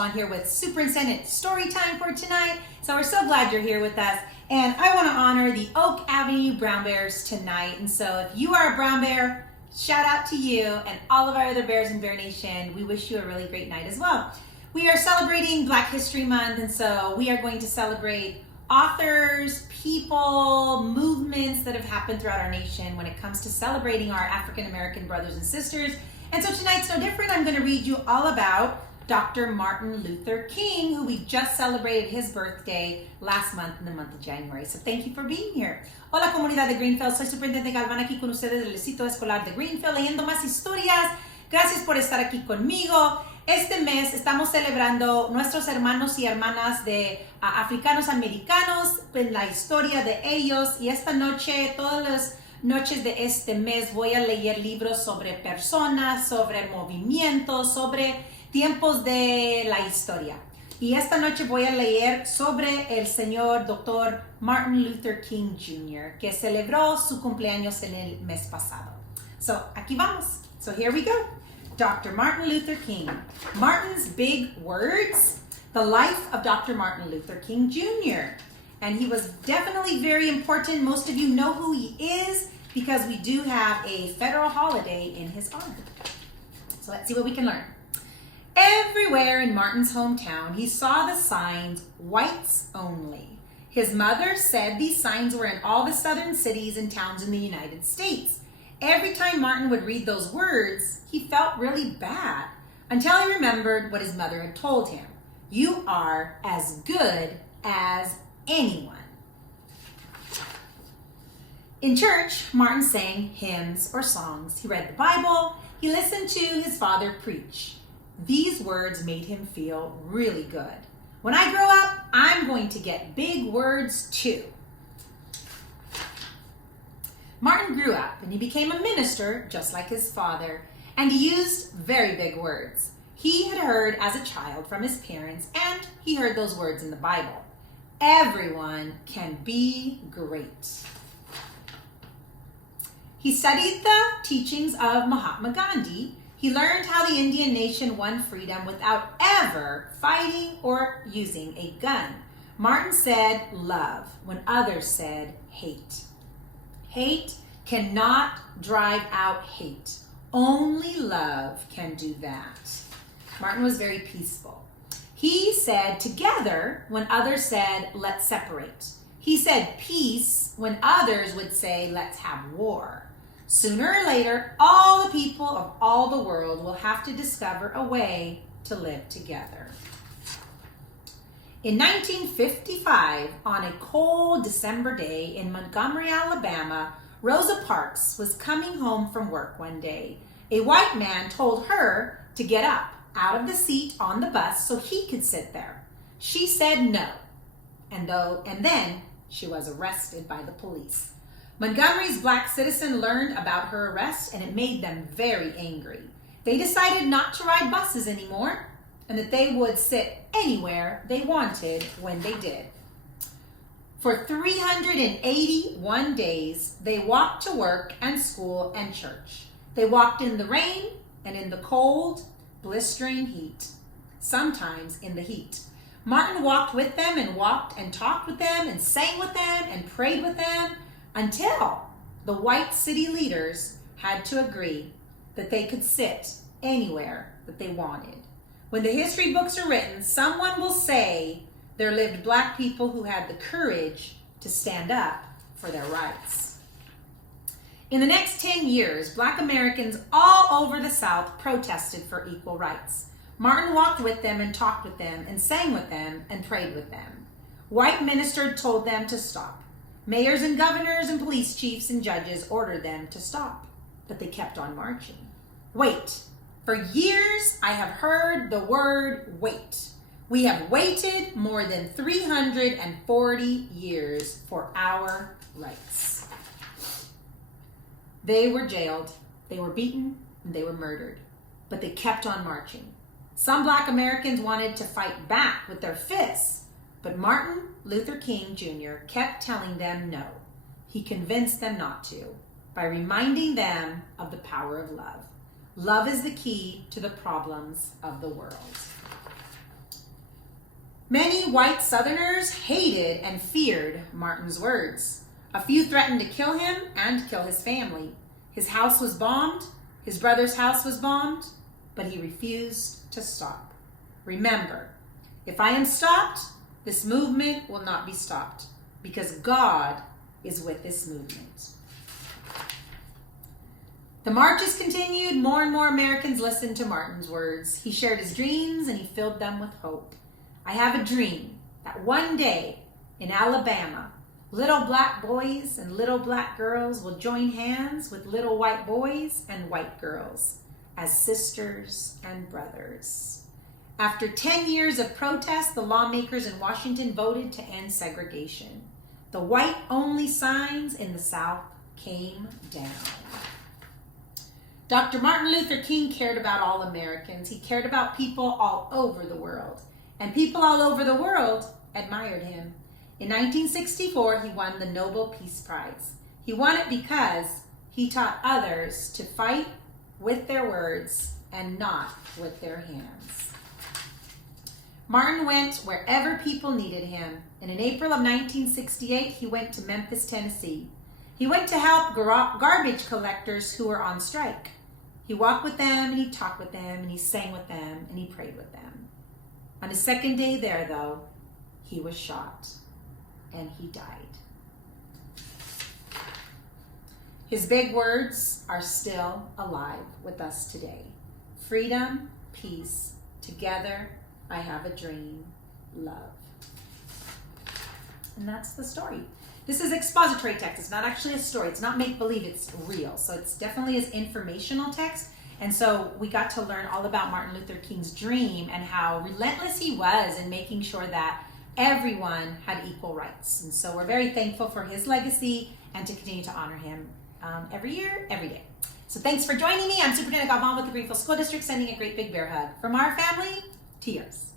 Galvan here with Superintendent story time for tonight. So we're so glad you're here with us. And I want to honor the Oak Avenue Brown Bears tonight. And so if you are a Brown Bear, shout out to you and all of our other Bears in Bear Nation. We wish you a really great night as well. We are celebrating Black History Month, and so we are going to celebrate authors, people, movements that have happened throughout our nation when it comes to celebrating our African American brothers and sisters. And so tonight's no different. I'm going to read you all about Dr. Martin Luther King, who we just celebrated his birthday last month in the month of January. So thank you for being here. Hola comunidad de Greenfield, soy Superintendent Galvan aquí con ustedes del Distrito Escolar de Greenfield, leyendo más historias. Gracias por estar aquí conmigo. Este mes estamos celebrando nuestros hermanos y hermanas de africanos americanos, en la historia de ellos, y esta noche, todas las noches de este mes voy a leer libros sobre personas, sobre movimientos, sobre tiempos de la historia. Y esta noche voy a leer sobre el señor Dr. Martin Luther King Jr., que celebró su cumpleaños en el mes pasado. So, aquí vamos. So here we go. Dr. Martin Luther King. Martin's big words. The life of Dr. Martin Luther King Jr. And he was definitely very important. Most of you know who he is because we do have a federal holiday in his honor. So let's see what we can learn. Everywhere in Martin's hometown, he saw the signs, whites only. His mother said these signs were in all the southern cities and towns in the United States. Every time Martin would read those words, he felt really bad until he remembered what his mother had told him. You are as good as anyone. In church, Martin sang hymns or songs. He read the Bible. He listened to his father preach. These words made him feel really good. When I grow up, I'm going to get big words too. Martin grew up and he became a minister just like his father, and he used very big words. He had heard as a child from his parents, and he heard those words in the Bible. Everyone can be great. He studied the teachings of Mahatma Gandhi. He learned how the Indian nation won freedom without ever fighting or using a gun. Martin said love when others said hate. Hate cannot drive out hate. Only love can do that. Martin was very peaceful. He said together when others said let's separate. He said peace when others would say let's have war. Sooner or later, all the people of all the world will have to discover a way to live together. In 1955, on a cold December day in Montgomery, Alabama, Rosa Parks was coming home from work one day. A white man told her to get up out of the seat on the bus so he could sit there. She said no, and then she was arrested by the police. Montgomery's black citizen learned about her arrest, and it made them very angry. They decided not to ride buses anymore, and that they would sit anywhere they wanted when they did. For 381 days, they walked to work and school and church. They walked in the rain and in the cold, blistering heat, sometimes in the heat. Martin walked with them and walked and talked with them and sang with them and prayed with them until the white city leaders had to agree that they could sit anywhere that they wanted. When the history books are written, someone will say there lived black people who had the courage to stand up for their rights. In the next 10 years, black Americans all over the South protested for equal rights. Martin walked with them and talked with them and sang with them and prayed with them. White ministers told them to stop. Mayors and governors and police chiefs and judges ordered them to stop, but they kept on marching. Wait. For years, I have heard the word wait. We have waited more than 340 years for our rights. They were jailed, they were beaten, and they were murdered, but they kept on marching. Some black Americans wanted to fight back with their fists, but Martin Luther King Jr. kept telling them no. He convinced them not to by reminding them of the power of love. Love is the key to the problems of the world. Many white Southerners hated and feared Martin's words. A few threatened to kill him and kill his family. His house was bombed, his brother's house was bombed, but he refused to stop. Remember, if I am stopped, this movement will not be stopped, because God is with this movement. The marches continued. More and more Americans listened to Martin's words. He shared his dreams and he filled them with hope. I have a dream that one day in Alabama, little black boys and little black girls will join hands with little white boys and white girls as sisters and brothers. After 10 years of protest, the lawmakers in Washington voted to end segregation. The white-only signs in the South came down. Dr. Martin Luther King cared about all Americans. He cared about people all over the world. And people all over the world admired him. In 1964, he won the Nobel Peace Prize. He won it because he taught others to fight with their words and not with their hands. Martin went wherever people needed him. And in April of 1968, he went to Memphis, Tennessee. He went to help garbage collectors who were on strike. He walked with them, and he talked with them, and he sang with them, and he prayed with them. On his second day there, though, he was shot, and he died. His big words are still alive with us today. Freedom, peace, together, I have a dream, love. And that's the story. This is expository text. It's not actually a story. It's not make-believe. It's real. So it's definitely is informational text. And so we got to learn all about Martin Luther King's dream and how relentless he was in making sure that everyone had equal rights. And so we're very thankful for his legacy and to continue to honor him every year, every day. So thanks for joining me. I'm Superintendent Galvan with the Greenfield School District, sending a great big bear hug from our family to yours.